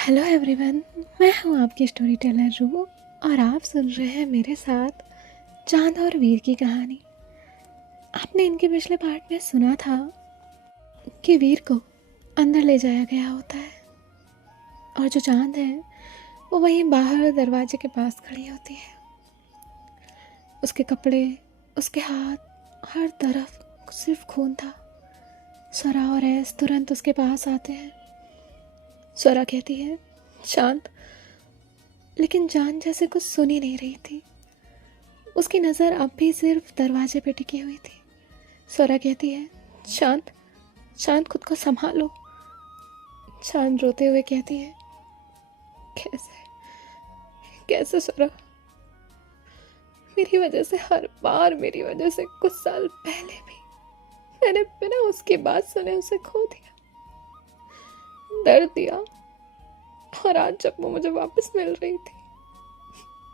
Hello everyone, मैं हूँ आपकी स्टोरी टेलर रू और आप सुन रहे हैं मेरे साथ चांद और वीर की कहानी। आपने इनके पिछले पार्ट में सुना था कि वीर को अंदर ले जाया गया होता है और जो चांद है वो वहीं बाहर दरवाजे के पास खड़ी होती है। उसके कपड़े, उसके हाथ, हर तरफ सिर्फ खून था। स्वरा और ऐस तुरंत उसके पास आते हैं। स्वरा कहती है चांद, लेकिन चांद जैसे कुछ सुन ही नहीं रही थी। उसकी नज़र अब भी सिर्फ दरवाजे पे टिकी हुई थी। स्वरा कहती है चांद, चांद खुद को संभालो। चांद रोते हुए कहती है कैसे कैसे स्वरा, मेरी वजह से, हर बार मेरी वजह से, कुछ साल पहले भी मैंने बिना उसकी बात सुने उसे खो दिया, दर्द दिया, और आज जब वो मुझे वापस मिल रही थी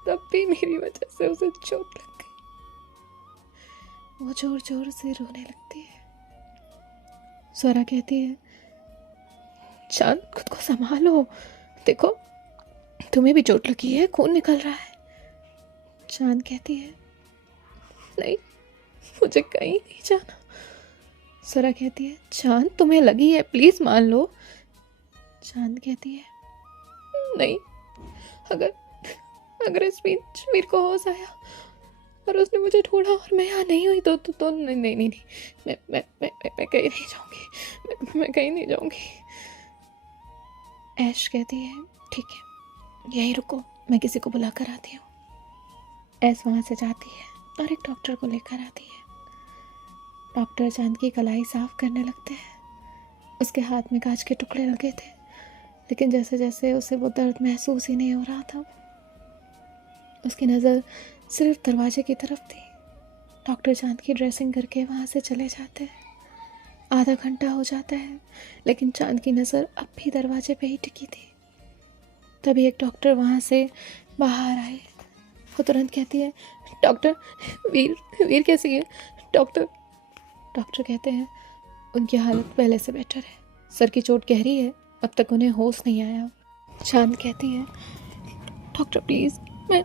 तब भी मेरी वजह से उसे चोट लग गई। वो जोर जोर से रोने लगती है। स्वरा कहती है चांद खुद को संभालो, देखो तुम्हें भी चोट लगी है, खून निकल रहा है। चांद कहती है नहीं, मुझे कहीं नहीं जाना। स्वरा कहती है चांद तुम्हें लगी है, प्लीज मान लो। चांद कहती है नहीं, अगर इस बीच वीर को होश आया और उसने मुझे ढूंढा और मैं यहाँ नहीं हुई तो नहीं नहीं नहीं, मैं कहीं नहीं जाऊंगी, मैं कहीं नहीं जाऊंगी। ऐश कहती है ठीक है, यहीं रुको, मैं किसी को बुला कर आती हूँ। ऐश वहाँ से जाती है और एक डॉक्टर को लेकर आती है। डॉक्टर चांद की कलाई साफ करने लगते हैं। उसके हाथ में कांच के टुकड़े लगे थे, लेकिन जैसे जैसे उसे वो दर्द महसूस ही नहीं हो रहा था। उसकी नज़र सिर्फ दरवाजे की तरफ थी। डॉक्टर चांद की ड्रेसिंग करके वहाँ से चले जाते हैं। आधा घंटा हो जाता है, लेकिन चांद की नज़र अब भी दरवाजे पे ही टिकी थी। तभी एक डॉक्टर वहाँ से बाहर आए। वो तुरंत कहती है डॉक्टर, वीर कैसी है डॉक्टर। डॉक्टर कहते हैं उनकी हालत पहले से बेटर है, सर की चोट गहरी है, अब तक उन्हें होश नहीं आया। चांद कहती है डॉक्टर प्लीज़, मैं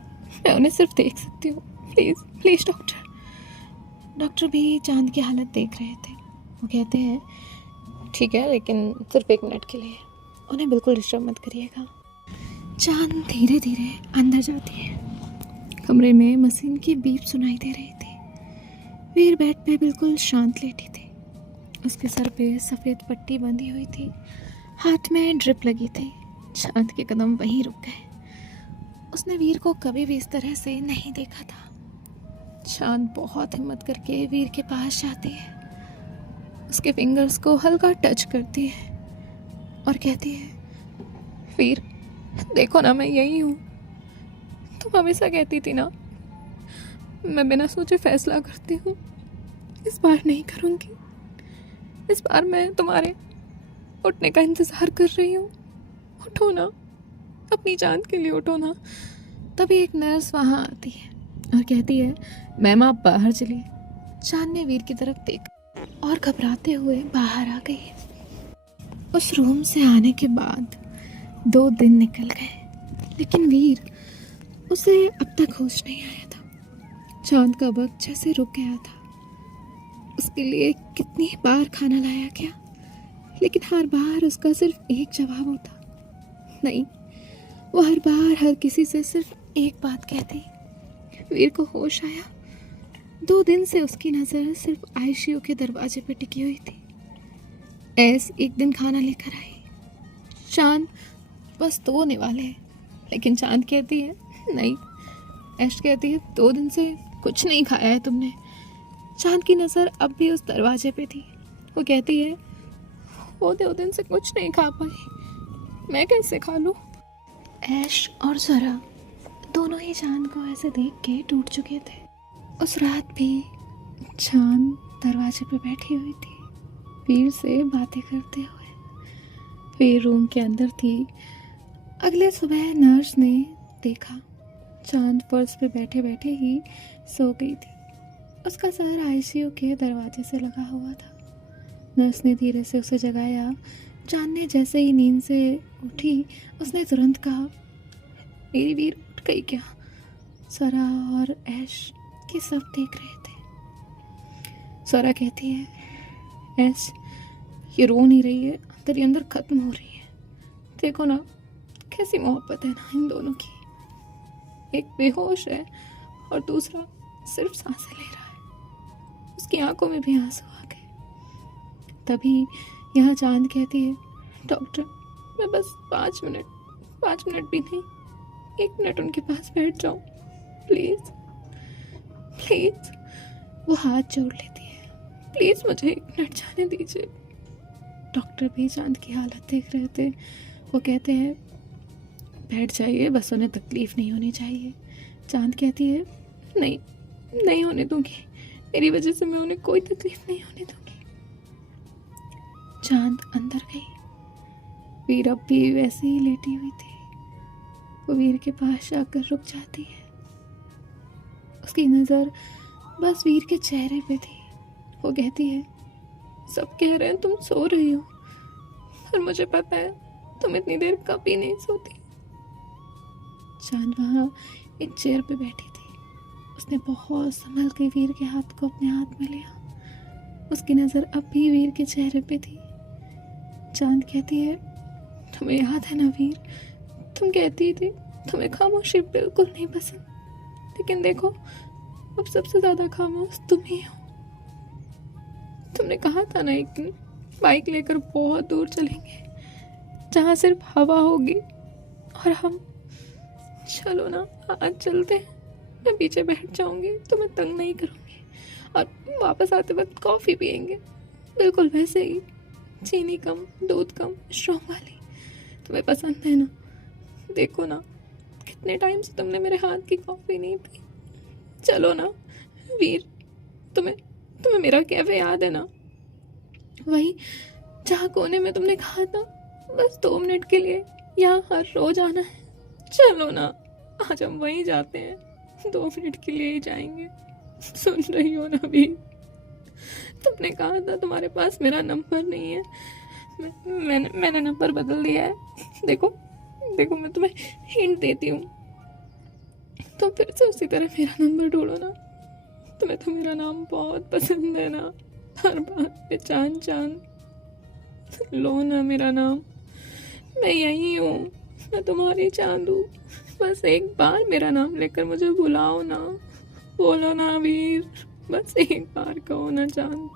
उन्हें सिर्फ देख सकती हूँ, प्लीज़ प्लीज़ डॉक्टर। डॉक्टर भी चांद की हालत देख रहे थे। वो कहते हैं ठीक है, लेकिन सिर्फ 1 मिनट के लिए, उन्हें बिल्कुल डिस्टर्ब मत करिएगा। चांद धीरे धीरे अंदर जाती है। कमरे में मशीन की बीप सुनाई दे रही थी। वीर बेड पे बिल्कुल शांत लेटी थी। उसके सर पे सफ़ेद पट्टी बंधी हुई थी, हाथ में ड्रिप लगी थी। चांद के कदम वहीं रुक गए। उसने वीर को कभी भी इस तरह से नहीं देखा था। चांद बहुत हिम्मत करके वीर के पास जाती है, उसके फिंगर्स को हल्का टच करती है और कहती है वीर देखो ना, मैं यही हूँ। तुम हमेशा कहती थी ना मैं बिना सोचे फैसला करती हूँ, इस बार नहीं करूँगी। इस बार मैं तुम्हारे उठने का इंतज़ार कर रही हूँ। उठो ना, अपनी जान के लिए उठो ना। तभी एक नर्स वहाँ आती है और कहती है मैम आप बाहर चलिए। चांद ने वीर की तरफ देखा और घबराते हुए बाहर आ गई। उस रूम से आने के बाद 2 दिन निकल गए, लेकिन वीर, उसे अब तक होश नहीं आया था। चांद का वक्त जैसे रुक गया था। उसके लिए कितनी बार खाना लाया गया, लेकिन हर बार उसका सिर्फ एक जवाब होता नहीं। वो हर बार हर किसी से सिर्फ एक बात कहती। वीर को होश आया। 2 दिन से उसकी नज़र सिर्फ आईसीयू के दरवाजे पर टिकी हुई थी। ऐस एक दिन खाना लेकर आई। चांद बस धोने वाले हैं, लेकिन चांद कहती है नहीं। ऐश कहती है 2 दिन से कुछ नहीं खाया है तुमने। चांद की नज़र अब भी उस दरवाजे पे थी। वो कहती है वो 2 दिन से कुछ नहीं खा पाई, मैं कैसे खा लूँ। ऐश और ज़रा दोनों ही चांद को ऐसे देख के टूट चुके थे। उस रात भी चांद दरवाजे पे बैठी हुई थी, वीर से बातें करते हुए। वीर रूम के अंदर थी। अगले सुबह नर्स ने देखा चांद फर्श पे बैठे बैठे ही सो गई थी। उसका सर आईसीयू के दरवाजे से लगा हुआ था। नर्स ने धीरे से उसे जगाया चांद ने जैसे ही नींद से उठी उसने तुरंत कहा, मेरी वीर उठ गई क्या? स्वरा और ऐश के सब देख रहे थे। स्वरा कहती है, ऐश ये रो नहीं रही है, अंदर ही अंदर खत्म हो रही है। देखो ना कैसी मोहब्बत है ना इन दोनों की। एक बेहोश है और दूसरा सिर्फ सांसें ले रहा है। उसकी आंखों में भी आंसू आ गए। तभी यहाँ चांद कहती है, डॉक्टर मैं बस 5 मिनट भी नहीं, 1 मिनट उनके पास बैठ जाऊं प्लीज प्लीज। वो हाथ जोड़ लेती है, प्लीज मुझे 1 मिनट जाने दीजिए। डॉक्टर भी चांद की हालत देख रहे थे। वो कहते हैं, बैठ जाइए, बस उन्हें तकलीफ नहीं होनी चाहिए। चांद कहती है, नहीं होने दूंगी, मेरी वजह से मैं उन्हें कोई तकलीफ नहीं होने दूंगी। चांद अंदर गई। वीर अब भी वैसे ही लेटी हुई थी। वो वीर के पास जाकर रुक जाती है। उसकी नज़र बस वीर के चेहरे पे थी। वो कहती है, सब कह रहे हैं तुम सो रही हो, पर मुझे पता है तुम इतनी देर कभी नहीं सोती। चांद वहाँ एक चेयर पे बैठी थी। उसने बहुत संभल के वीर के हाथ को अपने हाथ में लिया। उसकी नज़र अब भी वीर के चेहरे पे थी। चांद कहती है, तुम्हें याद है ना वीर, तुम कहती थी तुम्हें खामोशी बिल्कुल नहीं पसंद, लेकिन देखो अब सबसे ज़्यादा खामोश तुम ही हो। तुमने कहा था ना एक दिन बाइक लेकर बहुत दूर चलेंगे जहाँ सिर्फ हवा होगी और हम। चलो ना आज चलते हैं, मैं पीछे बैठ जाऊंगी, तुम्हें तंग नहीं करूंगी, और वापस आते वक्त कॉफ़ी पियेंगे, बिल्कुल वैसे ही, चीनी कम, दूध कम, स्ट्रॉन्ग वाली, तुम्हें पसंद है ना। देखो ना कितने टाइम से तुमने मेरे हाथ की कॉफ़ी नहीं पी। चलो ना वीर, तुम्हें मेरा कैफे याद है ना, वही जहाँ कोने में तुमने कहा था बस 2 मिनट के लिए यहाँ हर रोज आना है। चलो ना आज हम वहीं जाते हैं, 2 मिनट के लिए ही जाएंगे। सुन रही हो ना वीर, तुमने कहा था तुम्हारे पास मेरा नंबर नहीं है, मैंने नंबर बदल दिया है। देखो मैं तुम्हें हिंट देती हूँ, तो फिर से उसी तरह मेरा नंबर ढूंढो ना। तुम्हें तो मेरा नाम बहुत पसंद है ना, हर बात पे चांद। लो ना मेरा नाम, मैं यही हूँ, मैं तुम्हारी चांद हूँ। बस एक बार मेरा नाम लेकर मुझे बुलाओ ना, बोलो ना वीर, बस एक बार कहो ना चांद।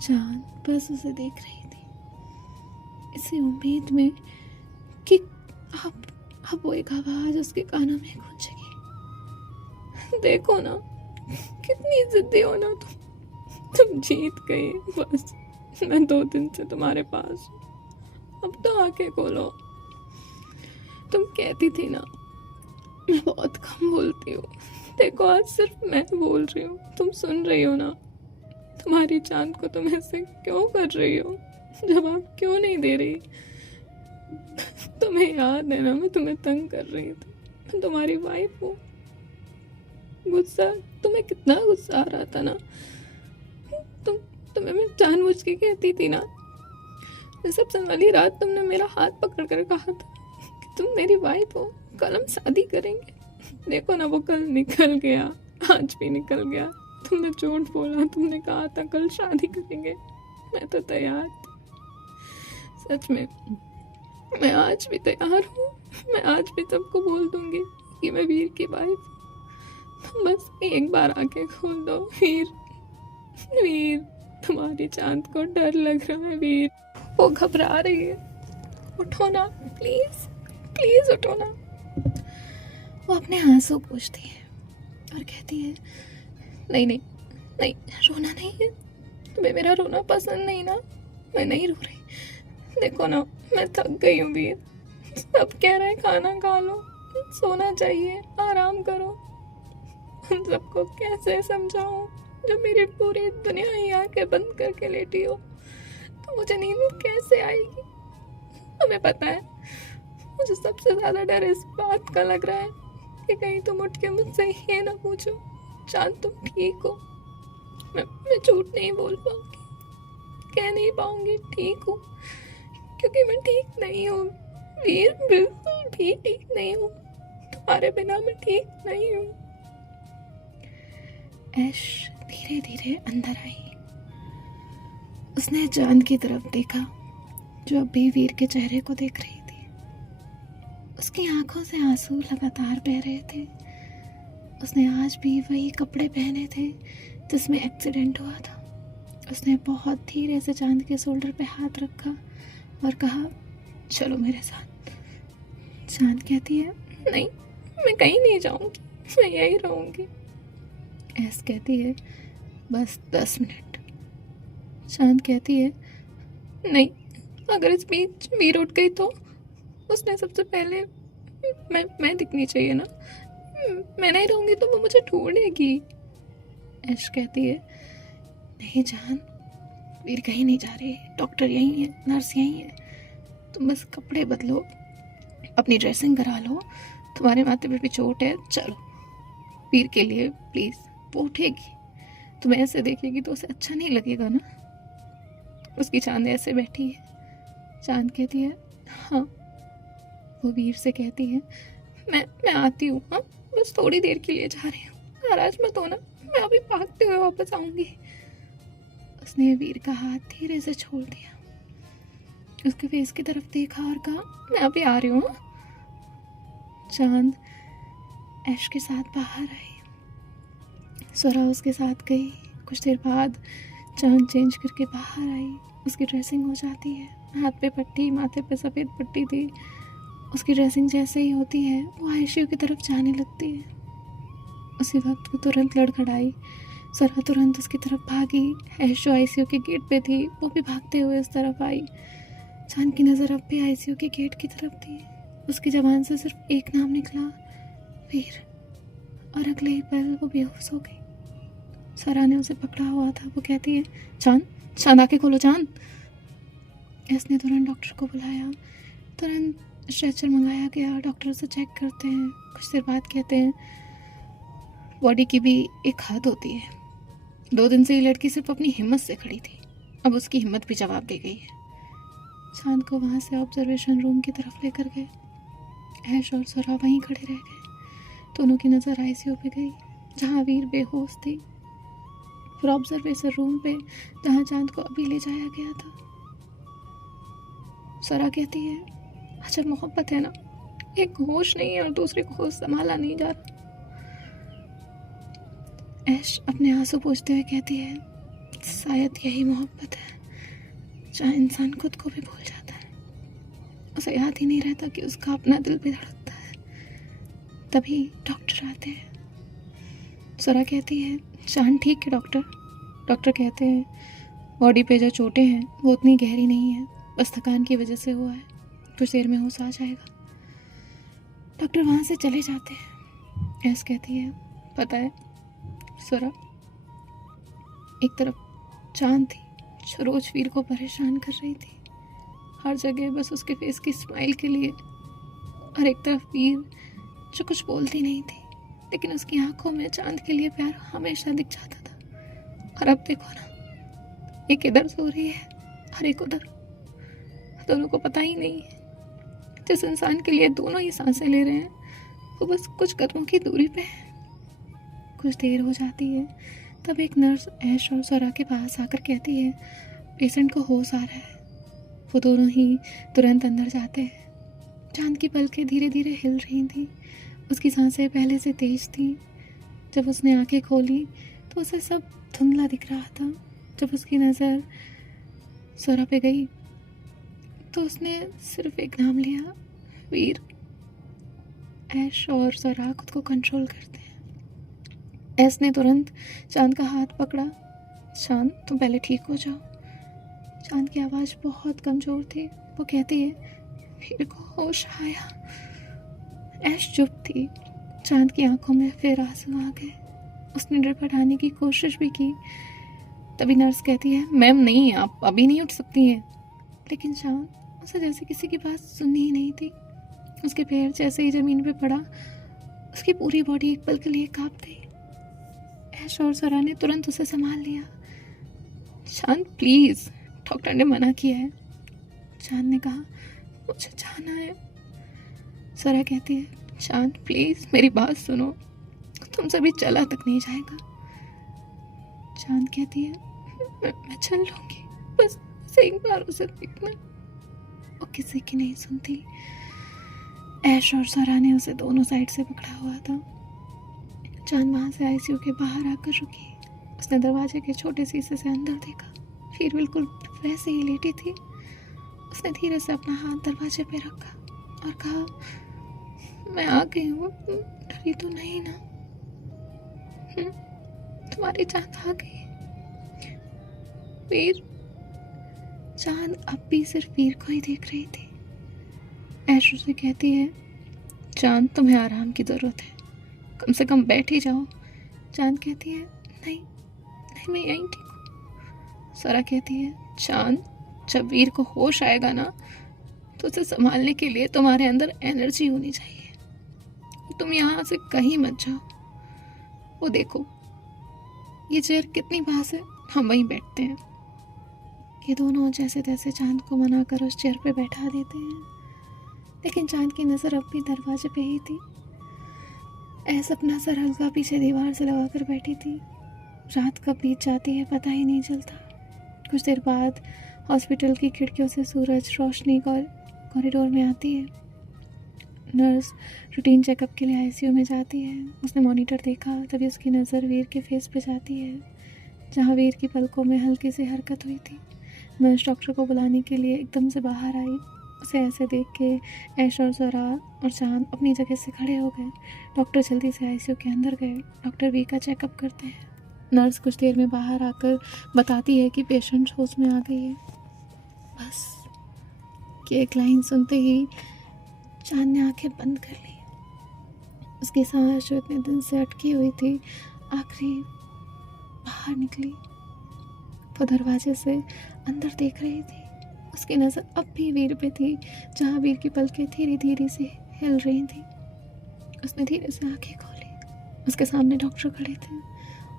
चांद बस उसे देख रही थी, इसी उम्मीद में कि अब वो एक आवाज उसके कानों में गूंजेगी। देखो ना कितनी जिद्दी हो ना तुम जीत गई। बस मैं 2 दिन से तुम्हारे पास हूँ, अब तो आंखें खोलो। तुम कहती थी ना मैं बहुत कम बोलती हूँ, देखो आज सिर्फ मैं बोल रही हूँ, तुम सुन रही हो ना। तुम्हारी चांद को तुम ऐसे क्यों कर रही हो, जवाब क्यों नहीं दे रही। तुम्हें याद है ना मैं तुम्हें तंग कर रही थी, मैं तुम्हारी वाइफ हूँ। तुम्हें कितना गुस्सा आ रहा था ना, तुम्हें मैं जानबूझ के कहती थी ना। रिसेप्शन वाली रात तुमने मेरा हाथ पकड़ कर कहा था कि तुम मेरी वाइफ हो, कल हम शादी करेंगे। देखो ना वो कल निकल गया, आज भी निकल गया। तुमने झूठ बोला, तुमने कहा था कल शादी करेंगे, मैं तो तैयार थी। सच में मैं आज भी तैयार हूँ, मैं आज भी सबको बोल दूंगी कि मैं वीर की वाइफ। तुम बस एक बार आके खोल दो वीर। तुम्हारी चांद को डर लग रहा है वीर, वो घबरा रही है। उठो ना प्लीज उठो ना। वो अपने आंसू पोंछती है और कहती है, नहीं रोना नहीं है, तुम्हें मेरा रोना पसंद नहीं ना, मैं नहीं रो रही। देखो ना मैं थक गई हूँ वीर, सब कह रहे हैं खाना खा लो, सोना चाहिए, आराम करो। उन सबको कैसे समझाऊं जब मेरी पूरी दुनिया ही आंखें बंद करके लेटी हो, तो मुझे नींद कैसे आएगी। हमें पता है, मुझे सबसे ज़्यादा डर इस बात का लग रहा है कि कहीं तुम उठ के मुझसे ये ना पूछो, चांद तुम ठीक हो। मैं झूठ नहीं बोल पाऊंगी, कह नहीं पाऊंगी ठीक हूँ, क्योंकि मैं ठीक नहीं हूँ वीर, बिल्कुल भी ठीक नहीं हूँ। तुम्हारे बिना मैं ठीक नहीं हूँ। ऐश धीरे धीरे अंदर आई। उसने चांद की तरफ देखा जो अब भी वीर के चेहरे को देख रही थी। उसकी आंखों से आंसू लगातार बह रहे थे। उसने आज भी वही कपड़े पहने थे जिसमें एक्सीडेंट हुआ था। उसने बहुत धीरे से चांद के शोल्डर पे हाथ रखा और कहा, चलो मेरे साथ। चांद कहती है, नहीं, मैं कहीं नहीं जाऊंगी, मैं यही रहूंगी। ऐस कहती है, बस 10 मिनट। चांद कहती है, नहीं, अगर इस बीच वीर उठ गई तो उसने सबसे पहले मैं दिखनी चाहिए ना। मैं नहीं रहूंगी तो वो मुझे ढूंढेगी। ऐश कहती है, नहीं जान, वीर कहीं नहीं जा रही, डॉक्टर यहीं है, नर्स यहीं है, तुम बस कपड़े बदलो, अपनी ड्रेसिंग करा लो, तुम्हारे माथे पे भी चोट है, चलो वीर के लिए प्लीज। वो उठेगी, तुम्हें ऐसे देखेगी तो उसे अच्छा नहीं लगेगा ना। उसकी चांद ऐसे बैठी है। चांद कहती है, हाँ। वो वीर से कहती है, मैं आती हूँ, हाँ, बस थोड़ी देर के लिए जा रही हूँ, नाराज मत होना, मैं अभी भागते हुए वापस आऊंगी। उसने वीर का हाथ धीरे से छोड़ दिया, उसके फेस की तरफ देखा और कहा, मैं अभी आ रही हूँ। चांद ऐश के साथ बाहर आई। स्वरा उसके साथ गई। कुछ देर बाद चांद चेंज करके बाहर आई। उसकी ड्रेसिंग हो जाती है, हाथ पे पट्टी, माथे पे सफ़ेद पट्टी थी। उसकी ड्रेसिंग जैसे ही होती है वो आईसीयू की तरफ जाने लगती है। उसी वक्त वो तुरंत लड़खड़ाई। स्वरा तुरंत उसकी तरफ भागी। ऐश जो आईसीयू के गेट पे थी वो भी भागते हुए उस तरफ आई। चांद की नज़र अब भी आईसीयू के गेट की तरफ थी। उसकी ज़बान से सिर्फ एक नाम निकला, वीर, और अगले ही पल वो बेहोश हो गई। स्वरा ने उसे पकड़ा हुआ था। वो कहती है, चांद, चांद आके खोलो, चांद। इसने तुरंत डॉक्टर को बुलाया। तुरंत स्ट्रेचर मंगाया गया। डॉक्टर उसे चेक करते हैं। कुछ देर बाद कहते हैं, बॉडी की भी एक हद होती है। 2 दिन से ये लड़की सिर्फ अपनी हिम्मत से खड़ी थी, अब उसकी हिम्मत भी जवाब दे गई है। चांद को वहाँ से ऑब्जर्वेशन रूम की तरफ लेकर गए। ऐश और स्वरा वहीं खड़े रह गए। दोनों की नज़र आईसीयू पे गई जहाँ वीर बेहोश थी, फिर ऑब्जर्वेशन रूम पे जहाँ चांद को अभी ले जाया गया था। स्वरा कहती है, अच्छा मोहब्बत है ना, एक होश नहीं है और दूसरे को होश संभाला नहीं जा रहा। ऐश अपने आंसू पोंछते हुए कहती है, शायद यही मोहब्बत है जहाँ इंसान खुद को भी भूल जाता है। उसे याद ही नहीं रहता कि उसका अपना दिल भी धड़कता है। तभी डॉक्टर आते हैं। स्वरा कहती है, चांद ठीक है डॉक्टर। डॉक्टर कहते हैं, बॉडी पे जो चोटें हैं वो उतनी गहरी नहीं है, बस थकान की वजह से हुआ है, कुछ देर में होश आ जाएगा। डॉक्टर वहाँ से चले जाते हैं। ऐस कहती है, पता है स्वरा, एक तरफ चांद थी जो रोज वीर को परेशान कर रही थी, हर जगह बस उसके फेस की स्माइल के लिए, और एक तरफ वीर जो कुछ बोलती नहीं थी लेकिन उसकी आंखों में चांद के लिए प्यार हमेशा दिख जाता था। और अब देखो ना, एक इधर सो रही है और एक उधर। दोनों को पता ही नहीं है, जिस इंसान के लिए दोनों ही सांसें ले रहे हैं वो बस कुछ कदमों की दूरी पे है। कुछ देर हो जाती है, तब एक नर्स ऐश और स्वरा के पास आकर कहती है, पेशेंट को होश आ रहा है। वो दोनों ही तुरंत अंदर जाते हैं। चांद की पलकें धीरे धीरे हिल रही थी। उसकी सांसें पहले से तेज थी। जब उसने आंखें खोली तो उसे सब धुंधला दिख रहा था। जब उसकी नज़र स्वरा पे गई तो उसने सिर्फ एक नाम लिया, वीर। ऐश और स्वरा खुद को कंट्रोल करते हैं। ऐश ने तुरंत चांद का हाथ पकड़ा। चांद, तुम पहले ठीक हो जाओ। चांद की आवाज़ बहुत कमज़ोर थी। वो कहती है, वीर को होश आया। ऐश चुप थी। चांद की आंखों में फिर आंसू आ गए। उसने ड्रिप हटाने की कोशिश भी की। तभी नर्स कहती है, मैम नहीं, आप अभी नहीं उठ सकती हैं। लेकिन चांद उसे जैसे किसी की बात सुननी ही नहीं थी। उसके पैर जैसे ही ज़मीन पे पड़ा, उसकी पूरी बॉडी एक पल के लिए कांप गई। ऐश और स्वरा ने तुरंत उसे संभाल लिया। चांद प्लीज़, डॉक्टर ने मना किया है। चांद ने कहा, मुझे जाना है। सरा कहती है, चांद प्लीज़ मेरी बात सुनो, तुमसे भी चला तक नहीं जाएगा। चांद कहती है, मैं चल लूँगी, बस एक बार उसे देखना। वो किसी की नहीं सुनती। ऐश और सरा ने उसे दोनों साइड से पकड़ा हुआ था। चांद वहाँ से आईसीयू के बाहर आकर रुकी। उसने दरवाजे के छोटे शीशे से अंदर देखा। फिर बिल्कुल वैसे ही लेटी थी। उसने धीरे से अपना हाथ दरवाजे पे रखा और कहा, मैं आ गई हूँ, डरी तो नहीं ना? तुम्हारी चांद आ गई। वीर। चांद अब भी सिर्फ वीर को ही देख रही थी। ऐश उसे कहती है, चांद तुम्हें आराम की ज़रूरत है, कम से कम बैठ ही जाओ। चांद कहती है, नहीं नहीं मैं यहीं ठीक हूँ। सरा कहती है, चांद जब वीर को होश आएगा ना, तो उसे संभालने के लिए तुम्हारे अंदर एनर्जी होनी चाहिए। तुम यहाँ से कहीं मत जाओ। वो देखो ये चेयर कितनी पास है, हम वहीं बैठते हैं। ये दोनों जैसे तैसे चांद को मनाकर उस चेयर पे बैठा देते हैं, लेकिन चांद की नज़र अब भी दरवाजे पे ही थी। ऐसा अपना सर हल्का पीछे दीवार से लगाकर बैठी थी। रात कब बीत जाती है पता ही नहीं चलता। कुछ देर बाद हॉस्पिटल की खिड़कियों से सूरज रोशनी कॉरिडोर में आती है। नर्स रूटीन चेकअप के लिए आईसीयू में जाती है। उसने मॉनिटर देखा, तभी उसकी नज़र वीर के फेस पे जाती है, जहाँ वीर की पलकों में हल्की सी हरकत हुई थी। नर्स डॉक्टर को बुलाने के लिए एकदम से बाहर आई। उसे ऐसे देख के ऐश और ज़रा और चांद अपनी जगह से खड़े हो गए। डॉक्टर जल्दी से आईसीयू के अंदर गए। डॉक्टर वी का चेकअप करते हैं। नर्स कुछ देर में बाहर आकर बताती है कि पेशेंट होश में आ गई है। बस कि एक लाइन सुनते ही चांद ने आंखें बंद कर ली। उसकी सांस जो इतने दिन से अटकी हुई थी, आखिरी बाहर निकली। वो दरवाजे से अंदर देख रही थी। उसकी नज़र अब भी वीर पे थी, जहाँ वीर की पलकें धीरे धीरे से हिल रही थी। उसने धीरे से आंखें खोली। उसके सामने डॉक्टर खड़े थे।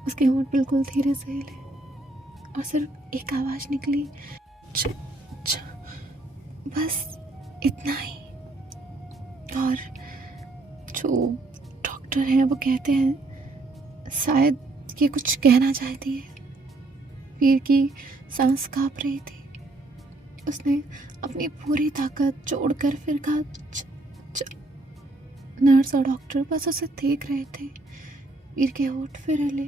उसके होंठ बिल्कुल धीरे से हिले और सिर्फ एक आवाज़ निकली, च, च, बस इतना ही। और जो डॉक्टर हैं वो कहते हैं, शायद ये कुछ कहना चाहती है। वीर की सांस काँप रही थी। उसने अपनी पूरी ताकत जोड़कर फिर कहा, च, च। नर्स और डॉक्टर बस उसे देख रहे थे। वीर के होंठ फिर हिले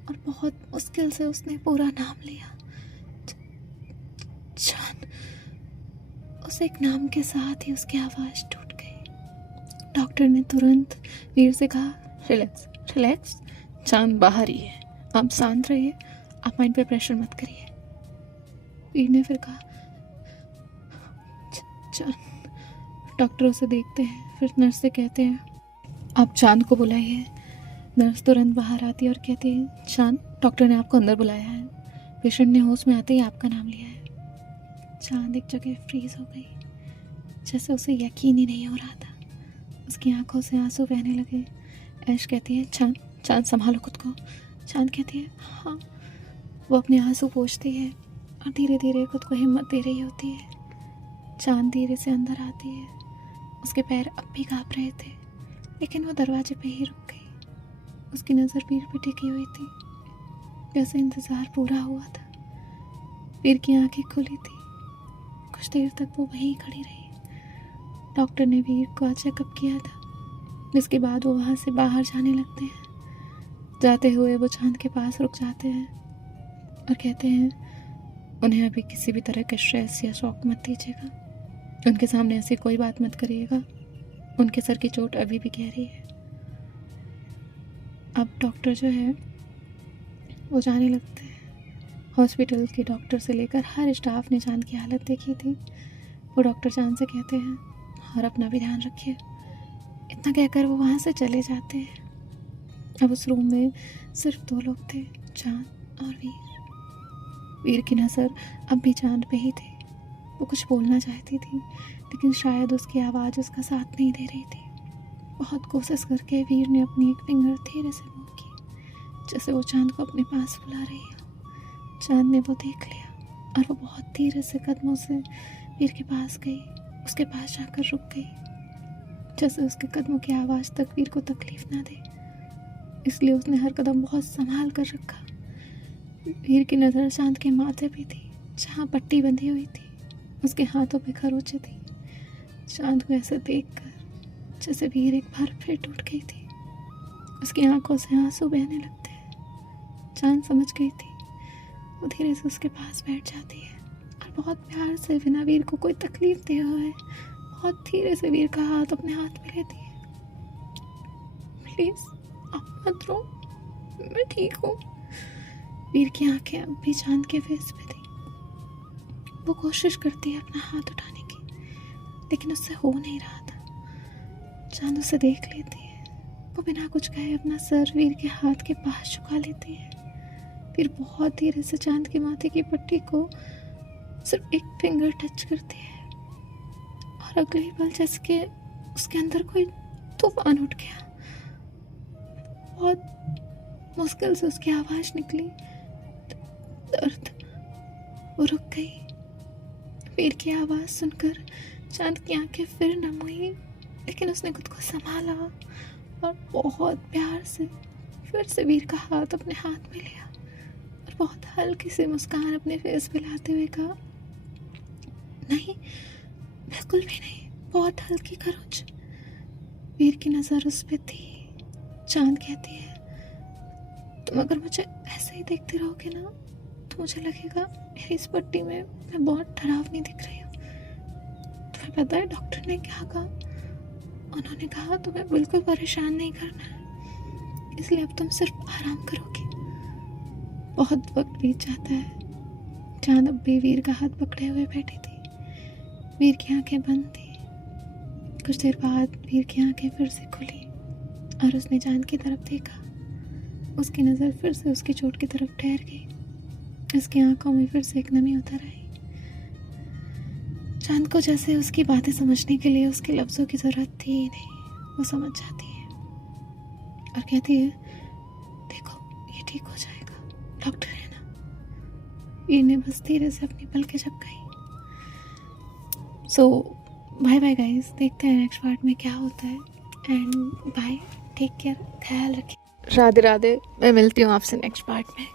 और बहुत मुश्किल से उसने पूरा नाम लिया, चांद। उस एक नाम के साथ ही उसकी आवाज़ टूट गई। डॉक्टर ने तुरंत वीर से कहा, रिलैक्स रिलैक्स, चांद बाहर ही है, आप शांत रहिए, आप माइंड पे प्रेशर मत करिए। वीर ने फिर कहा, चांद। डॉक्टर उसे देखते हैं, फिर नर्स से कहते हैं, आप चांद को बुलाइए। नर्स तुरंत बाहर आती है और कहती है, चांद, डॉक्टर ने आपको अंदर बुलाया है, पेशेंट ने होश में आते ही आपका नाम लिया है। चांद एक जगह फ्रीज हो गई, जैसे उसे यकीन ही नहीं हो रहा था। उसकी आंखों से आंसू बहने लगे। ऐश कहती है, चांद चांद संभालो खुद को। चांद कहती है, हाँ। वो अपने आंसू पोंछती है और धीरे धीरे खुद को हिम्मत दे रही होती है। चांद धीरे से अंदर आती है। उसके पैर अब भी काँप रहे थे, लेकिन वो दरवाजे पे ही रुक गई। उसकी नज़र वीर पे टिकी हुई थी, जैसे इंतज़ार पूरा हुआ था। वीर की आंखें खुली थी। कुछ देर तक वो वहीं खड़ी रही। डॉक्टर ने वीर को चेकअप किया था, जिसके बाद वो वहाँ से बाहर जाने लगते हैं। जाते हुए वो चांद के पास रुक जाते हैं और कहते हैं, उन्हें अभी किसी भी तरह के स्ट्रेस या शॉक मत दीजिएगा। उनके सामने ऐसी कोई बात मत करिएगा। उनके सर की चोट अभी भी गहरी है। अब डॉक्टर जो है वो जाने लगते हैं। हॉस्पिटल के डॉक्टर से लेकर हर स्टाफ ने चांद की हालत देखी थी। वो डॉक्टर चांद से कहते हैं, और अपना भी ध्यान रखिए। इतना कहकर वो वहाँ से चले जाते हैं। अब उस रूम में सिर्फ दो लोग थे, चांद और वीर। वीर की नज़र अब भी चांद पे ही थी। वो कुछ बोलना चाहती थी, लेकिन शायद उसकी आवाज़ उसका साथ नहीं दे रही थी। बहुत कोशिश करके वीर ने अपनी एक फिंगर धीरे से मूव की, जैसे वो चांद को अपने पास बुला रही हो। चांद ने वो देख लिया। और वो बहुत धीरे से कदमों से वीर के पास गई, उसके पास जाकर रुक गई, जैसे उसके कदमों की आवाज़ तक वीर को तकलीफ ना दे। इसलिए उसने हर कदम बहुत संभाल कर रखा। वीर की नज़र चांद के माथे पे थी, जहाँ पट्टी बंधी हुई थी। उसके हाथों पे खरोंचे थी। चांद को ऐसे देखकर जैसे वीर एक बार फिर टूट गई थी। उसकी आंखों से आंसू बहने लगते हैं। चांद समझ गई थी। वो धीरे से उसके पास बैठ जाती है और बहुत प्यार से, बिना वीर को कोई तकलीफ दिए हुए, बहुत धीरे से वीर का हाथ अपने हाथ में लेती है। प्लीज़ आप मत रो, मैं ठीक हूँ। वीर की आंखें अब भी चांद के फेस पे थी। वो कोशिश करती है अपना हाथ उठाने की, लेकिन उससे हो नहीं रहा था। चांद उसे देख लेती है। वो बिना कुछ कहे अपना सर वीर के हाथ के पास झुका लेती है। फिर बहुत धीरे से चांद के माथे की पट्टी को सिर्फ एक फिंगर टच करती है और अगले पल जैसे कि उसके अंदर कोई तूफान उठ गया। बहुत मुश्किल से उसकी आवाज़ निकली, दर्द। वो रुक गई। वीर की आवाज़ सुनकर चांद की आंखें फिर नम हुई, लेकिन उसने खुद को संभाला और बहुत प्यार से फिर से वीर का हाथ अपने हाथ में लिया और बहुत हल्की सी मुस्कान अपने फेस पे लाते हुए कहा, नहीं, बिल्कुल भी नहीं, बहुत हल्की खरोंच। वीर की नज़र उस पे थी। चांद कहती है, तुम अगर मुझे ऐसे ही देखते रहोगे ना, तो मुझे लगेगा मेरी इस पट्टी में मैं बहुत डरावनी दिख रही हूँ। तुम्हें पता है डॉक्टर ने क्या कहा? उन्होंने कहा तुम्हें बिल्कुल परेशान नहीं करना है, इसलिए अब तुम सिर्फ आराम करोगे। बहुत वक्त बीत जाता है। चांद अब भी वीर का हाथ पकड़े हुए बैठी थी। वीर की आंखें बंद थी। कुछ देर बाद वीर की आंखें फिर से खुली और उसने चांद की तरफ देखा। उसकी नज़र फिर से उसकी चोट की तरफ ठहर गई। उसकी आंखों में फिर से एक नमी उतर आई। चांद को जैसे उसकी बातें समझने के लिए उसके लफ्ज़ों की ज़रूरत थी ही नहीं। वो समझ जाती है और कहती है, देखो ये ठीक हो जाएगा, डॉक्टर है ना। वीर ने बस धीरे से अपनी पलकें झपकाई। सो बाय बाय गाइस, देखते हैं नेक्स्ट पार्ट में क्या होता है। एंड बाय, टेक केयर, ख्याल रखिए। राधे राधे। मैं मिलती हूँ आपसे नेक्स्ट पार्ट में।